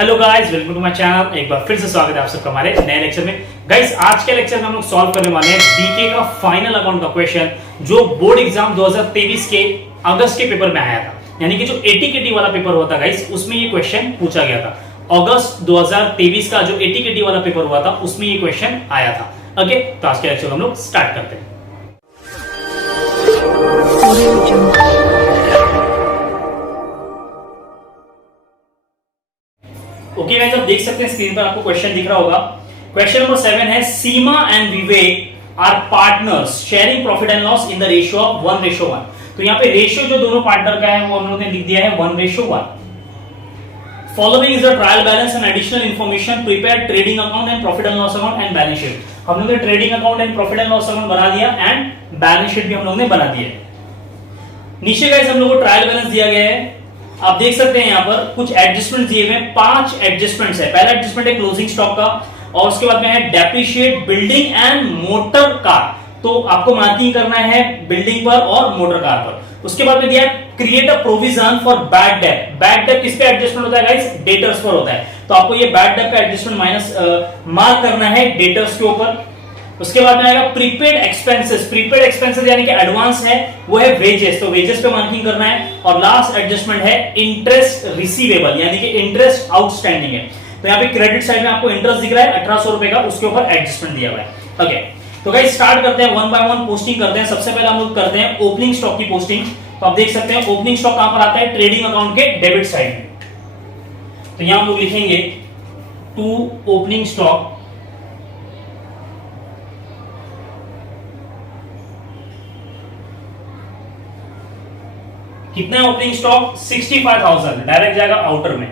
Hello guys, welcome to my channel. एक बार फिर से स्वागत है आप सबका हमारे नए लेक्चर में। गाइस, आज के लेक्चर में हम लोग सॉल्व करने वाले हैं बीके का फाइनल अकाउंट का क्वेश्चन जो बोर्ड एग्जाम 2023 के अगस्त के पेपर में आया था। यानी कि जो एटीकेटी वाला पेपर हुआ था गाइस, उसमें ये क्वेश्चन पूछा गया था। अगस्त 2023 का जो एटीकेटी वाला पेपर हुआ था उसमें ये क्वेश्चन आया था। ओके, तो आज के लेक्चर हम लोग स्टार्ट करते हैं। ओके गाइस, आप देख सकते हैं स्क्रीन पर आपको क्वेश्चन दिख रहा होगा। क्वेश्चन नंबर 7 है, Seema and Vivek are partners sharing profit and loss in the ratio of 1:1। तो यहाँ पे रेशियो जो दोनों पार्टनर का है वो हम लोगों ने लिख दिया है 1:1। Following is the trial balance and additional information, prepare trading account and profit and loss account and balance sheet. हम लोगों ने trading account and profit and loss account बना दिया एंड बैलेंस शीट भी हम लोगों ने बना दिया है। नीचे गाइस हम लोगों को ट्रायल बैलेंस दिया गया है। आप देख सकते हैं यहाँ पर कुछ एडजस्टमेंट दिए हुए हैं, 5 एडजस्टमेंट्स है। पहला एडजस्टमेंट है क्लोजिंग स्टॉक का, और उसके बाद में है depreciate building and motor car. तो आपको मार्किंग करना है बिल्डिंग पर और मोटर कार पर। उसके बाद में दिया है create a provision for bad debt. Bad date किस पे एडजस्टमेंट होता है गाइस? डेटर्स पर होता है। तो आपको ये बैड डेट का एडजस्टमेंट माइनस मार्क करना है डेटर्स के ऊपर। उसके बाद में आएगा प्रीपेड एक्सपेंसेस। प्रीपेड एक्सपेंसेस यानी कि एडवांस है, वो है वेजेस, तो वेजेस पे मार्किंग करना है। और लास्ट एडजस्टमेंट है इंटरेस्ट रिसीवेबल, यानी कि इंटरेस्ट आउटस्टैंडिंग है। तो यहाँ पे क्रेडिट साइड में आपको इंटरेस्ट दिख रहा है 1800 रुपए का, उसके ऊपर एडजस्टमेंट दिया हुआ है। ओके, तो गाइस स्टार्ट करते हैं, 1 बाय 1 पोस्टिंग करते हैं। सबसे पहले हम लोग करते हैं ओपनिंग स्टॉक की पोस्टिंग। तो आप देख सकते हैं ओपनिंग स्टॉक कहां पर आता है? ट्रेडिंग अकाउंट के डेबिट साइड में। तो यहां हम लोग लिखेंगे टू ओपनिंग स्टॉक कितना है ओपनिंग स्टॉक? 65,000 डायरेक्ट जाएगा आउटर में।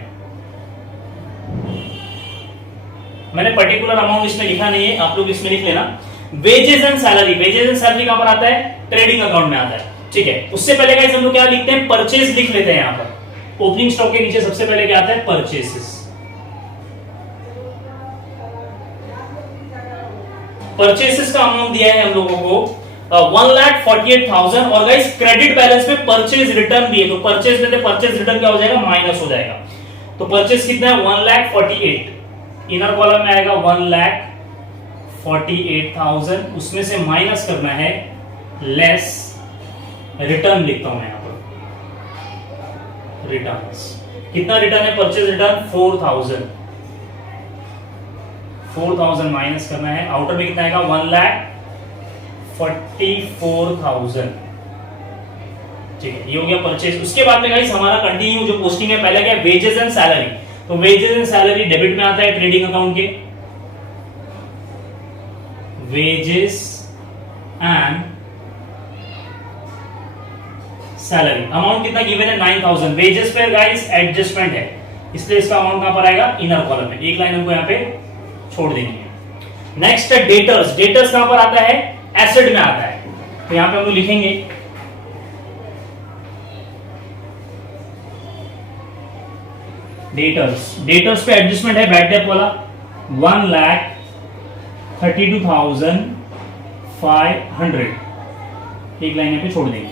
मैंने पर्टिकुलर अमाउंट इसमें लिखा नहीं है, आप लोग इसमें लिख लेना। Wages and salary, wages and salary कहां पर आता है? ट्रेडिंग अकाउंट में आता है। ठीक है, उससे पहले गाइस हम लोग क्या लिखते हैं? परचेज लिख लेते हैं। यहां पर ओपनिंग स्टॉक के नीचे सबसे पहले क्या आता है? परचेसेस। परचेसेस का अमाउंट दिया है हम लोगों को 1,48,000। और गाइस क्रेडिट बैलेंस में परचेज रिटर्न भी है, तो परचेज में परचेज रिटर्न क्या हो जाएगा? माइनस हो जाएगा। तो परचेज कितना है? 1,48,000। इनर कॉलम में आएगा 1,48,000, उसमें से माइनस करना है लेस रिटर्न। लिखता हूं मैं यहां पर रिटर्न्स। कितना रिटर्न है? परचेज रिटर्न 4,000 माइनस करना है। आउटर में कितना आएगा? 1,44,000। ठीक है, ये हो गया परचेज। उसके बाद में गाइस हमारा कंटिन्यू जो पोस्टिंग है, पहले क्या है? Wages and salary. तो वेजेस एंड सैलरी डेबिट में आता है ट्रेडिंग अकाउंट के। वेजेस एंड सैलरी अमाउंट कितना गिवन है? 9,000। वेजेस पे गाइस एडजस्टमेंट है, इसलिए इसका अमाउंट कहां पर आएगा? इनर कॉलम में। एक लाइन हमको यहां पे छोड़ देनी है। नेक्स्ट है डेटर्स। डेटर्स कहां पर आता है? एसेट में आता है। तो यहां पे हम लोग लिखेंगे डेटर्स। डेटर्स पे एडजस्टमेंट है बैड डेट वाला 1,32,500। एक लाइन यहां पे छोड़ देंगे।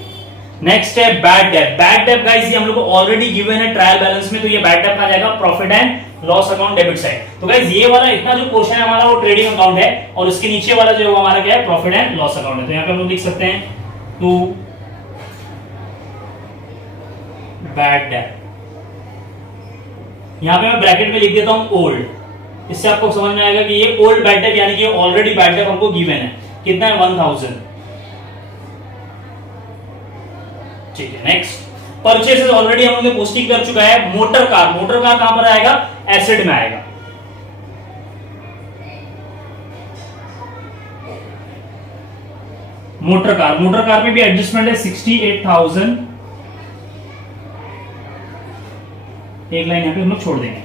नेक्स्ट है bad debt. Bad date guys ये हम लोग को ऑलरेडी गिवन है ट्रायल बैलेंस में, तो ये बैड डेट आ जाएगा profit and loss account debit side. तो गाइस ये वाला इतना जो पोर्शन है हमारा वो ट्रेडिंग अकाउंट है, और इसके नीचे वाला जो है हमारा क्या है? प्रॉफिट एंड लॉस अकाउंट है। तो यहां पे हम लोग लिख सकते हैं टू बैड डेट। यहां पे मैं ब्रैकेट में लिख देता हूं ओल्ड, इससे आपको समझ में आएगा कि ये ओल्ड बैड डेट, यानी कि ऑलरेडी बैड डेट हमको गिवन है। कितना है? 1,000। ठीक है, नेक्स्ट परचेसेस ऑलरेडी हम लोग ने पोस्टिंग कर चुका है। मोटर कार, मोटर कार कहां पर आएगा? एसेट में आएगा। मोटर कार, मोटर कार में भी एडजस्टमेंट है 68,000। एक लाइन यहां पे हम लोग छोड़ देंगे।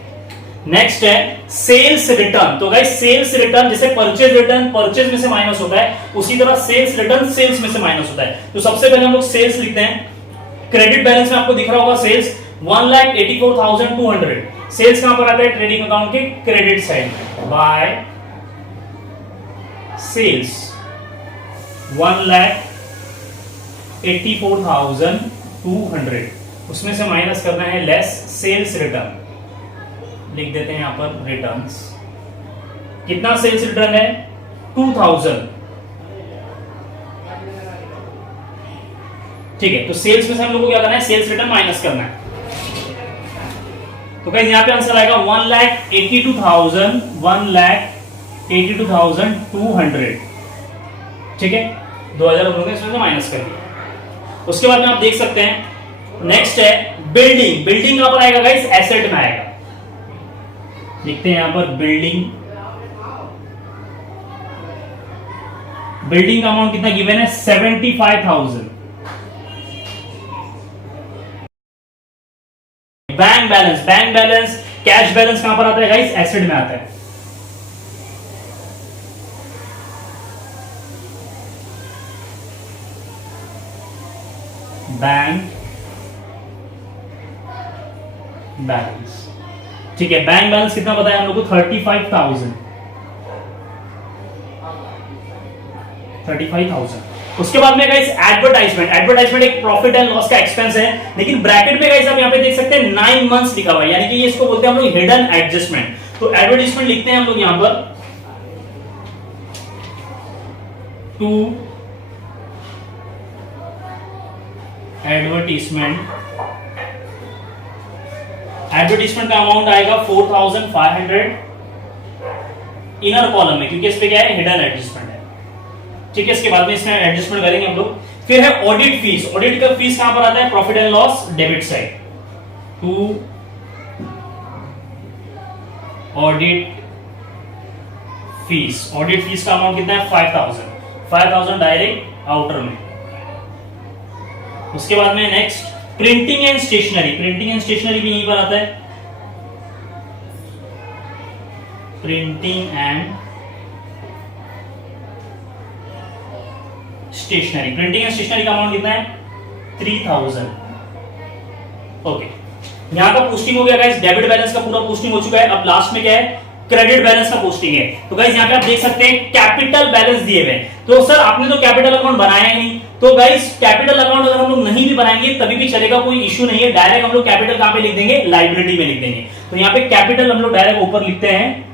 नेक्स्ट है सेल्स रिटर्न। तो गाइस सेल्स रिटर्न, जैसे परचेज रिटर्न परचेज में से माइनस होता है, उसी तरह सेल्स रिटर्न सेल्स में से माइनस होता है। तो सबसे पहले हम लोग सेल्स लिखते हैं। क्रेडिट बैलेंस में आपको दिख रहा होगा सेल्स 1,84,200। सेल्स कहां पर आता है? ट्रेडिंग अकाउंट के क्रेडिट साइड में। बाय सेल्स 1,84,200, उसमें से माइनस करना है लेस सेल्स रिटर्न। लिख देते हैं यहां पर रिटर्न्स। कितना सेल्स रिटर्न है? 2000। ठीक है, तो सेल्स में से हम लोग को क्या करना है? सेल्स रिटर्न माइनस करना है। तो गाइस यहां पे आंसर आएगा 1,82,200। ठीक है, 2000 हम लोग ने इसमें से माइनस कर दिया। उसके बाद में आप देख सकते हैं नेक्स्ट है बिल्डिंग। बिल्डिंग कहां पर आएगा गाइस? एसेट में आएगा। देखते हैं यहां पर बिल्डिंग। बिल्डिंग का अमाउंट कितना गिवन है? 75,000। Bank balance, bank balance, cash balance कहां पर आता है गाइस? एसेट में आता है। Bank balance. ठीक है, बैंक बैलेंस कितना बताया हम लोग को? 35,000। 35,000। उसके बाद में गाइस एडवर्टाइजमेंट। एडवर्टाइजमेंट एक प्रॉफिट एंड लॉस का एक्सपेंस है, लेकिन ब्रैकेट में गाइस आप यहां पे देख सकते हैं 9 मंथ्स लिखा हुआ है, यानी कि ये इसको बोलते हैं हम लोग हिडन एडजस्टमेंट। तो एडवर्टाइजमेंट लिखते हैं हम लोग यहां पर टू एडवर्टीजमेंट। एडवर्टीजमेंट का अमाउंट आएगा 4,500 इनर कॉलम में, क्योंकि इस पे क्या है? हिडन एडजस्टमेंट है। ठीक है, इसके बाद में इसमें एडजस्टमेंट करेंगे हम लोग। फिर है ऑडिट फीस। ऑडिट का फीस कहां पर आता है? Profit and loss debit side. To audit fees. Audit fees का अमाउंट कितना है? 5,000 डायरेक्ट आउटर में। उसके बाद में next printing and stationery. Printing and stationery भी यहीं पर आता है। Printing and stationery. Printing and stationery का अमाउंट कितना है? 3,000। ओके, यहां का पोस्टिंग हो गया गाइस। डेबिट बैलेंस का पूरा पोस्टिंग हो चुका है। अब लास्ट में क्या है? क्रेडिट बैलेंस का पोस्टिंग है। तो गाइस यहां पे आप देख सकते हैं कैपिटल बैलेंस दिए हुए। तो सर आपने तो कैपिटल अकाउंट बनाया ही नहीं। तो गाइस कैपिटल अकाउंट अगर हम लोग नहीं भी बनाएंगे तभी भी चलेगा, कोई इश्यू नहीं है। डायरेक्ट हम लोग कैपिटल कहां पे लिख देंगे? लायबिलिटी में लिख देंगे। तो यहां पे कैपिटल हम लोग डायरेक्ट ऊपर लिखते हैं,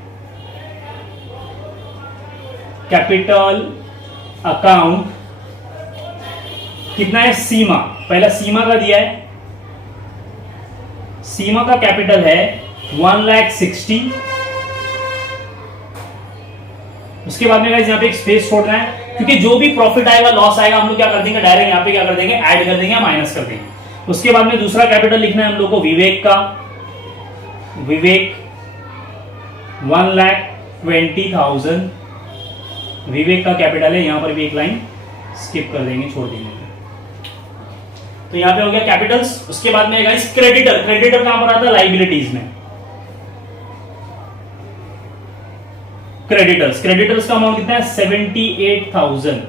कैपिटल अकाउंट कितना है? सीमा। पहला सीमा का दिया है, सीमा का कैपिटल है 1,60,000। उसके बाद में गाइस यहां पे एक स्पेस छोड़ना है, क्योंकि जो भी प्रॉफिट आएगा लॉस आएगा हम लोग क्या कर देंगे? डायरेक्ट यहां पे क्या कर देंगे? ऐड कर देंगे, माइनस कर देंगे। उसके बाद में दूसरा कैपिटल लिखना है हम लोग को विवेक का। विवेक 1,20,000 विवेक का कैपिटल है। यहां पर भी एक लाइन स्किप कर देंगे, छोड़ देंगे। तो यहां पे हो गया कैपिटल्स। उसके बाद में गाइस क्रेडिटर। क्रेडिटर कहां पर आता है? लायबिलिटीज में। क्रेडिटर्स। क्रेडिटर्स का अमाउंट कितना है? 78,000।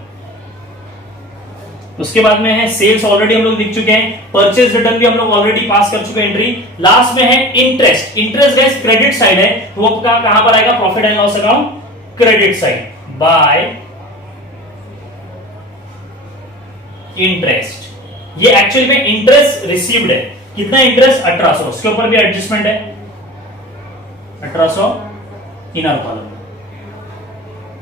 उसके बाद में है सेल्स, ऑलरेडी हम लोग लिख चुके हैं। परचेज रिटर्न भी हम लोग ऑलरेडी पास कर चुके हैं एंट्री। लास्ट में है interest. Interest guys credit side है, तो वो कहां पर आएगा? Profit and loss account credit side bye interest. ये एक्चुअली में इंटरेस्ट रिसीव्ड है। कितना इंटरेस्ट? 1800। उसके ऊपर भी एडजस्टमेंट है 1800 इनर कॉलम।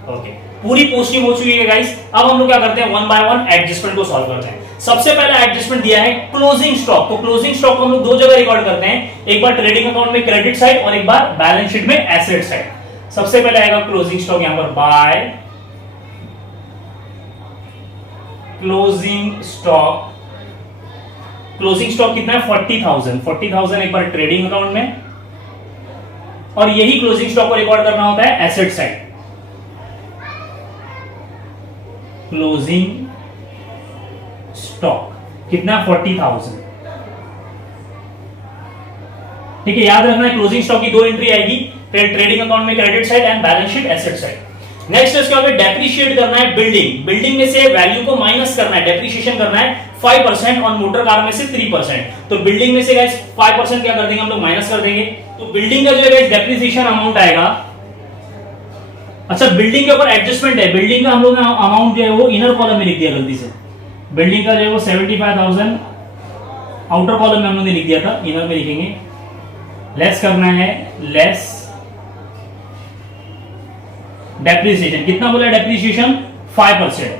ओके, पूरी पोस्टिंग हो चुकी है गाइस। अब हम लोग क्या करते हैं? वन बाय वन एडजस्टमेंट को सॉल्व करते हैं। सबसे पहला एडजस्टमेंट दिया है क्लोजिंग स्टॉक। तो क्लोजिंग स्टॉक को हम लोग दो जगह रिकॉर्ड करते हैं, एक बार ट्रेडिंग अकाउंट में क्रेडिट साइड और एक बार बैलेंस शीट में एसेट साइड। सबसे पहले आएगा क्लोजिंग स्टॉक यहां पर by closing stock. Closing stock कितना है? 40,000। 40,000 एक बार ट्रेडिंग अकाउंट में, और यही क्लोजिंग स्टॉक को रिकॉर्ड करना होता है एसेट साइड। क्लोजिंग स्टॉक कितना? 40,000। ठीक है, याद रखना है क्लोजिंग स्टॉक की दो एंट्री आएगी, ट्रेडिंग अकाउंट में credit side and balance sheet asset side. Next इसके बाद डेप्रिशिएट करना है बिल्डिंग। बिल्डिंग में से वैल्यू को माइनस करना है, डेप्रिशिएशन करना है 5% और मोटर कार में से 3%। तो बिल्डिंग में से गाइस 5% क्या कर देंगे हम लोग? माइनस कर देंगे। तो बिल्डिंग का जो है गाइस डेप्रिसिएशन अमाउंट आएगा। अच्छा, बिल्डिंग के ऊपर एडजस्टमेंट है। बिल्डिंग का हम लोग अमाउंट जो है वो इनर कॉलम में लिख दिया गलती से। बिल्डिंग का जो है वो 75,000 आउटर कॉलम में हम लोगों ने लिख दिया था, इनर में लिखेंगे लेस करना है, लेस डेप्रिसिएशन। कितना बोला डेप्रिसिएशन? 5%।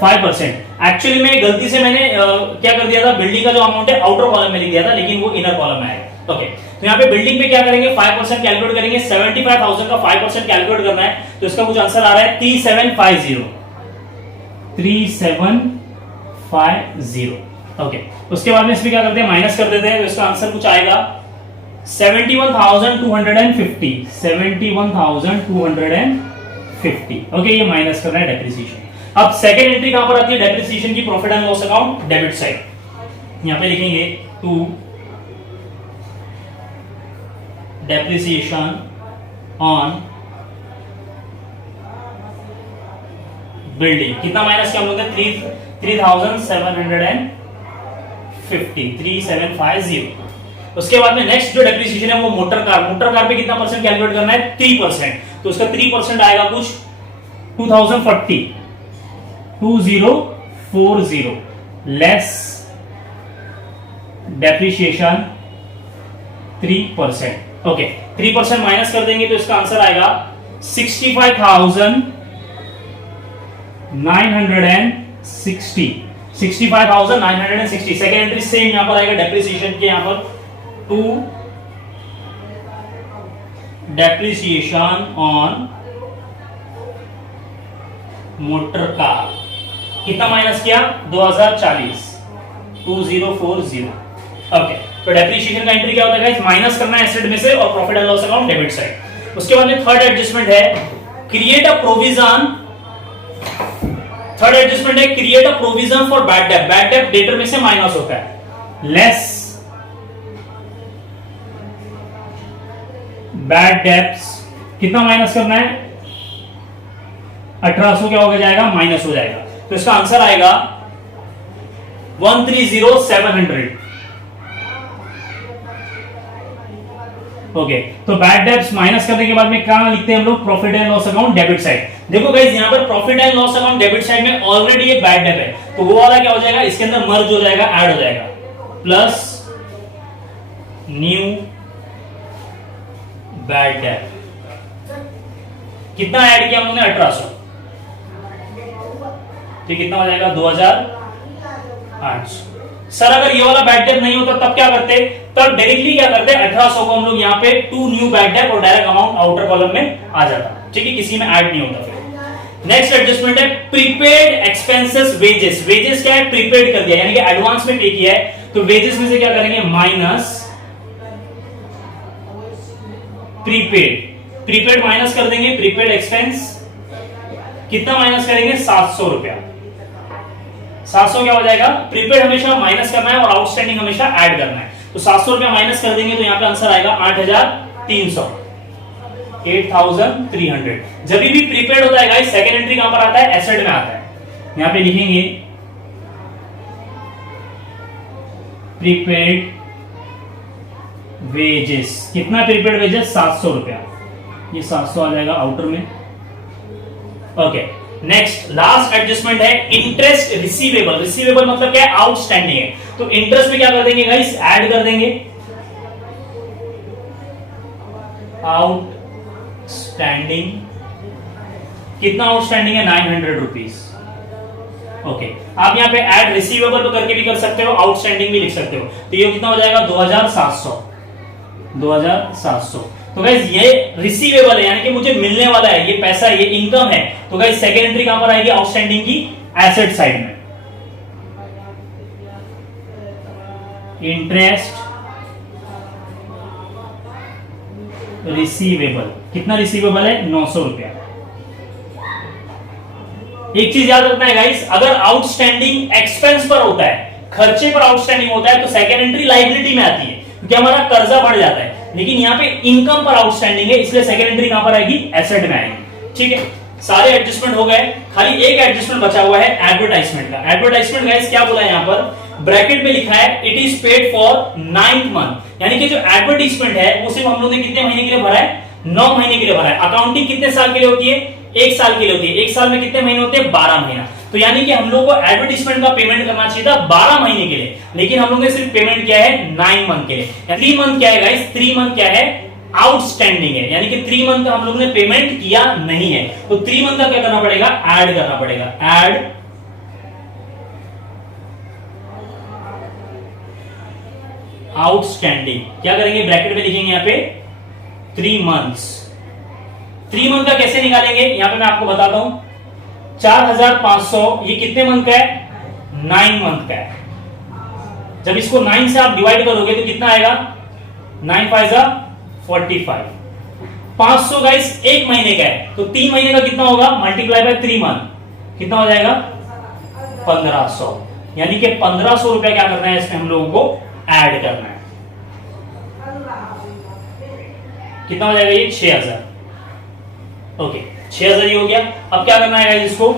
5%। एक्चुअली में गलती से मैंने क्या कर दिया था, बिल्डिंग का जो अमाउंट है आउटर कॉलम में लिख दिया था, लेकिन वो इनर कॉलम में आएगा। ओके, तो यहाँ पे बिल्डिंग पे क्या करेंगे, 5% कैलकुलेट करेंगे। 75,000 का 5% कैलकुलेट करना है, तो इसका कुछ आंसर आ रहा है 3750। 3750। ओके, उसके बाद में इसमें क्या करते हैं, माइनस कर देते हैं, तो इसका आंसर कुछ आएगा 71,250। 71,250। ओके, ये माइनस करना है डेप्रिसिएशन। अब सेकेंड एंट्री कहां पर आती है डेप्रिसिएशन की, profit and loss account debit side. यहां पे लिखेंगे टू डेप्रिसिएशन ऑन बिल्डिंग। कितना माइनस किया हम लोग ने, 3750। उसके बाद में नेक्स्ट जो डेप्रिसिएशन है वो मोटर कार। मोटर कार पे कितना परसेंट कैलकुलेट करना है, 3%। तो उसका 3% आएगा कुछ 2040 लेस डेप्रिसिएशन 3%। ओके, 3% माइनस कर देंगे तो इसका आंसर आएगा 65,960। 65,960। सेकेंड एंट्री सेम यहां पर आएगा डेप्रिसिएशन के, यहां पर to depreciation on motor car. कितना माइनस किया, 2040। 2040। ओके, तो डेप्रिसिएशन का एंट्री क्या होता है, माइनस करना है एसेट में से और profit and loss account debit side. उसके बाद में थर्ड एडजस्टमेंट है create a provision. Third adjustment है create a provision for bad debt. Bad debt debtor में से माइनस होता है, लेस बैड डेट्स। कितना माइनस करना है, 1800 क्या हो जाएगा, माइनस हो जाएगा। तो इसका आंसर आएगा 130,700। ओके, तो बैड डेट्स माइनस करने के बाद में क्या लिखते हैं हम लोग, profit and loss account debit side. देखो गाइस, यहां पर profit and loss account debit side में ऑलरेडी एक बैड डेट है, तो वो वाला क्या हो जाएगा, इसके अंदर मर्ज हो जाएगा, ऐड हो जाएगा, प्लस न्यू बैड डेट। कितना ऐड किया हम लोगों ने, 1800। तो कितना हो जाएगा, 2800। सर अगर ये वाला बैड डेट नहीं होता तब क्या करते, तब डायरेक्टली क्या करते, 1800 को हम लोग यहाँ पे टू न्यू बैड डेट और डायरेक्ट अमाउंट आउटर कॉलम में आ जाता। ठीक है, किसी में ऐड नहीं होता। फिर नेक्स्ट एडजस्टमेंट है प्रीपेड एक्सपेंसेस वेजेस। वेजेस क्या है, प्रीपेड कर दिया, यानी कि एडवांस में पे किया है, तो वेजेस में से क्या करेंगे, माइनस प्रीपेड। प्रीपेड माइनस कर देंगे, प्रीपेड एक्सपेंस कितना माइनस करेंगे, 700 रुपया। 700 क्या हो जाएगा, प्रीपेड हमेशा माइनस करना है और आउटस्टैंडिंग हमेशा ऐड करना है, तो 700 रुपया माइनस कर देंगे तो यहां पे आंसर आएगा 8,300। 8,300। जब भी प्रीपेड होता है गाइस, सेकंड एंट्री कहां पर आता है, एसेट में आता है। यहां पे लिखेंगे प्रीपेड वेजेस। कितना प्रीपेड वेजेस, 700 रुपया। ये 700 आ जाएगा आउटर में। ओके, नेक्स्ट लास्ट एडजस्टमेंट है इंटरेस्ट रिसीवेबल। रिसीवेबल मतलब क्या है, आउटस्टैंडिंग है, तो इंटरेस्ट में क्या कर देंगे गाइस, ऐड कर देंगे आउटस्टैंडिंग। कितना आउटस्टैंडिंग है, 900 रुपीज। ओके, आप यहां पे ऐड रिसीवेबल तो करके भी कर सकते हो, आउटस्टैंडिंग भी लिख सकते हो, तो ये कितना हो जाएगा, 2,700। 2,700। तो गाइस ये रिसीवेबल है, यानी कि मुझे मिलने वाला है, ये पैसा, ये इनकम है। तो गाइस सेकंड एंट्री कहां पर आएगी, आउटस्टैंडिंग की एसेट साइड में। Interest receivable. कितना रिसीवेबल है, 900 रुपया। एक चीज याद रखना है गाइस, अगर आउटस्टैंडिंग एक्सपेंस पर होता है, खर्चे पर आउटस्टैंडिंग होता है, तो सेकंड एंट्री लायबिलिटी में आती है, क्योंकि हमारा कर्जा बढ़ जाता है। लेकिन यहाँ पे इनकम पर आउटस्टैंडिंग है, इसलिए सेकंड एंट्री कहां पर आएगी, एसेट में आएगी। ठीक है, सारे एडजस्टमेंट हो गए, खाली एक एडजस्टमेंट बचा हुआ है एडवर्टाइजमेंट का। एडवर्टाइजमेंट गाइस क्या बोला है यहाँ पर, ब्रैकेट में लिखा है it is paid for 9th month, यानी कि जो एडवर्टाइजमेंट है वो सिर्फ हम लोगों ने कितने महीने के लिए भरा है, 9 महीने के लिए भरा है। अकाउंटिंग कितने साल के लिए होती है, 1 साल के लिए होती है। 1 साल में कितने महीने होते हैं, 12 महीना। तो यानी कि हम लोग को एडवर्टीजमेंट का पेमेंट करना चाहिए था 12 महीने के लिए, लेकिन हम लोग ने सिर्फ पेमेंट किया है 9 मंथ के लिए। 3 मंथ क्या है गाइस, 3 मंथ क्या है, आउटस्टैंडिंग है, यानी कि 3 मंथ का हम लोग ने पेमेंट किया नहीं है। तो 3 मंथ का क्या करना पड़ेगा, ऐड करना पड़ेगा, ऐड आउटस्टैंडिंग। क्या करेंगे, ब्रैकेट में लिखेंगे यहां पे 3 मंथ्स। 3 मंथ का कैसे निकालेंगे, यहां पे मैं आपको बताता हूं। 4500 ये कितने मंथ का है, 9 मंथ का है। जब इसको 9 से आप डिवाइड करोगे तो कितना आएगा, 9 5 45। 500 गाइस 1 महीने का है, तो 3 महीने का कितना होगा, मल्टीप्लाई बाय 3 मंथ, कितना हो जाएगा 1500। यानी कि 1500 रुपया क्या करना है, इसमें हम लोगों को ऐड करना है। कितना हो जाएगा ये, 6000। ओके 6000 ये हो गया। अब क्या करना है इसको,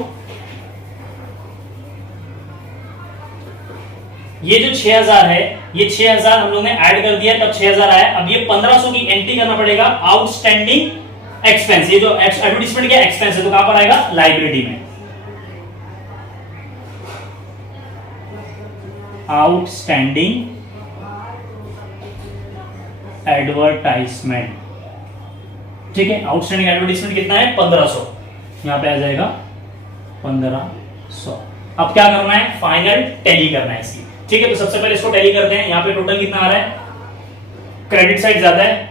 ये जो 6000 है, ये 6000 हम लोग ने ऐड कर दिया तब 6000 आया। अब ये 1500 की एंट्री करना पड़ेगा आउटस्टैंडिंग एक्सपेंस। ये जो एडवर्टीजमेंट का एक्सपेंस है तो कहां पर आएगा, लाइब्रेरी में, आउटस्टैंडिंग एडवर्टाइजमेंट। ठीक है, आउटस्टैंडिंग एडवर्टाइजमेंट कितना है, 1500, यहां पे आ जाएगा 1500। अब क्या करना है, फाइनल टैली करना है इसकी। ठीक है, तो सबसे पहले इसको टैली करते हैं। यहां पे टोटल कितना आ रहा है, क्रेडिट साइड ज्यादा है,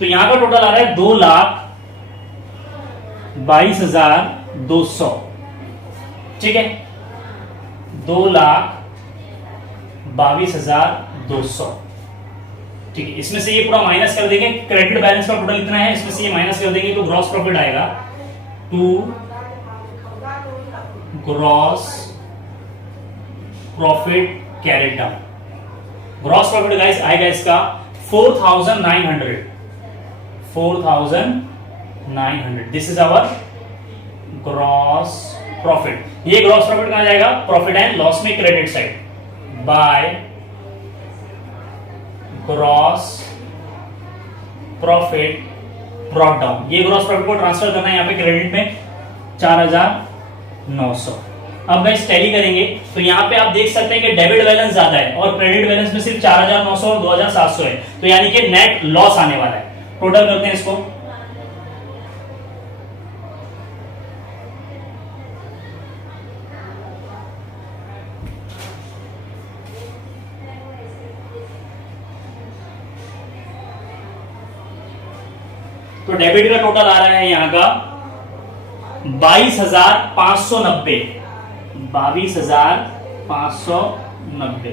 तो यहां का टोटल आ रहा है 2,22,200। ठीक है, 2,22,200। ठीक है, इसमें से ये पूरा माइनस कर देंगे, क्रेडिट बैलेंस का टोटल कितना है, इसमें से ये माइनस कर देंगे तो ग्रॉस प्रॉफिट आएगा, to gross profit carried down. Gross profit guys आएगा इसका 4,900। 4,900, this is our gross profit. ये ग्रॉस प्रॉफिट कहां जाएगा, प्रॉफिट एंड लॉस में credit side, by gross profit brought down. ये ग्रॉस प्रॉफिट को ट्रांसफर करना है यहां पे क्रेडिट में 4,900। अब गाइस टैली करेंगे तो यहां पे आप देख सकते हैं कि डेबिट बैलेंस ज्यादा है और क्रेडिट बैलेंस में सिर्फ 4,900 और 2,700 है, तो यानी कि नेट लॉस आने वाला है। टोटल करते हैं इसको, तो डेबिट का टोटल आ रहा है यहां का 22,590। 22,590,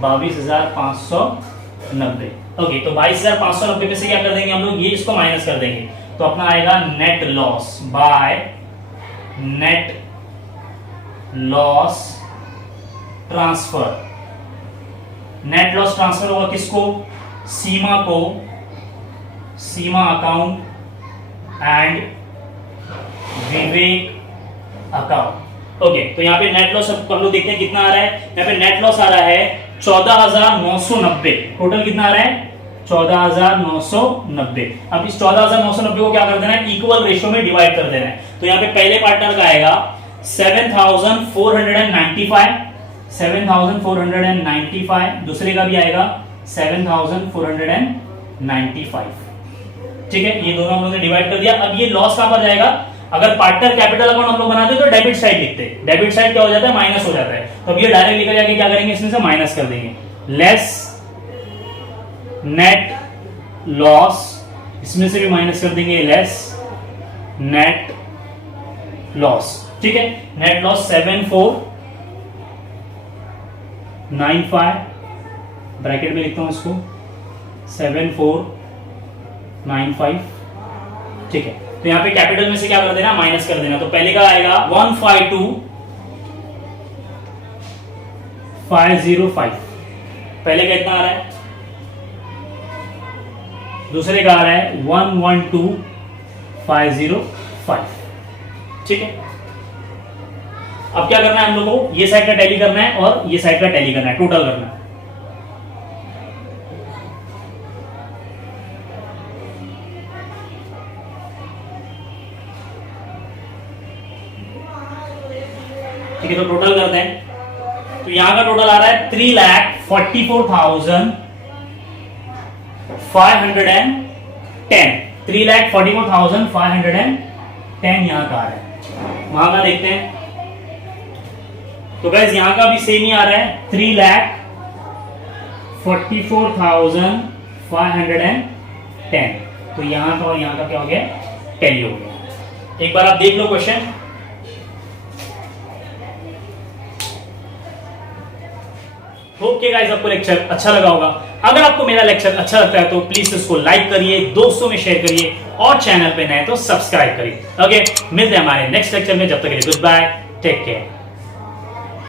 22,590। ओके, तो 22,590 में से क्या कर देंगे हम लोग, ये इसको माइनस कर देंगे, तो अपना आएगा net loss by net loss transfer. Net loss transfer होगा किसको, सीमा को, Seema account and Vivek account. Okay, तो यहां पे नेट लॉस हम लोग देखते हैं कितना आ रहा है। यहां पे नेट लॉस आ रहा है 14,990। टोटल कितना आ रहा है, 14,990। अब इस 14,990 को क्या कर देना है, इक्वल रेशियो में डिवाइड कर देना है। तो यहाँ पे पहले पार्टनर का आएगा 7,495, 7,495, दूसरे का भी आएगा 7,495। ठीक है, ये दोनों हम लोगों ने डिवाइड कर दिया। अब ये लॉस कहां पर जाएगा, अगर पार्टनर कैपिटल अकाउंट हम लोग बनाते तो डेबिट साइड लिखते, डेबिट साइड क्या हो जाता है, माइनस हो जाता है। तो अब ये डायरेक्ट लेकर जाके क्या करेंगे, इसमें से माइनस कर देंगे, लेस नेट लॉस, इसमें से भी माइनस कर देंगे, लेस नेट लॉस। ठीक है, नेट लॉस 7,495, ब्रैकेट में लिखता हूं इसको 7,495। ठीक है, तो यहां पे कैपिटल में से क्या कर देना, माइनस कर देना। तो पहले का आएगा 152,505, पहले का इतना आ रहा है, दूसरे का आ रहा है 112,505। ठीक है, अब क्या करना है हम लोगों को, ये साइड का टैली करना है और ये साइड का टैली करना है, टोटल करना है। ठीक है, तो टोटल करते हैं। तो यहां का टोटल आ रहा है 3,44,510, 3,44,510 यहां का आ रहा है। वहां का देखते हैं, तो गाइस यहां का भी सेम ही आ रहा है 3,44,510। तो यहां का और यहां का क्या हो गया, टैली हो गया। एक बार आप देख लो क्वेश्चन। ओके गाइस, आपको लेक्चर अच्छा लगा होगा। अगर आपको मेरा लेक्चर अच्छा लगता है तो प्लीज इसको लाइक करिए, दोस्तों में शेयर करिए और चैनल पे नए तो सब्सक्राइब करिए। ओके, मिलते हैं हमारे नेक्स्ट लेक्चर में, जब तक के लिए गुड बाय, टेक केयर।